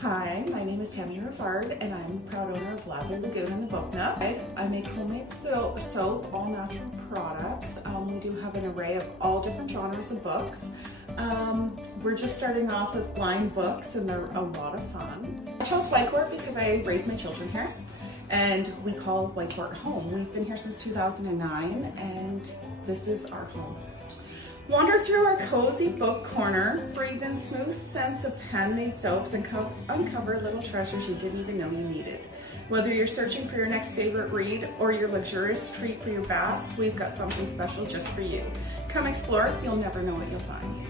Hi, my name is Tammy Rivard and I'm the proud owner of Lather, Lagoon and the Book Nook. I make homemade soap, all natural products. We do have an array of all different genres of books. We're just starting off with blind books and they're a lot of fun. I chose Whitecourt because I raised my children here and we call Whitecourt home. We've been here since 2009 and this is our home. Wander through our cozy book corner, breathe in smooth scents of handmade soaps, and uncover little treasures you didn't even know you needed. Whether you're searching for your next favorite read or your luxurious treat for your bath, we've got something special just for you. Come explore, you'll never know what you'll find.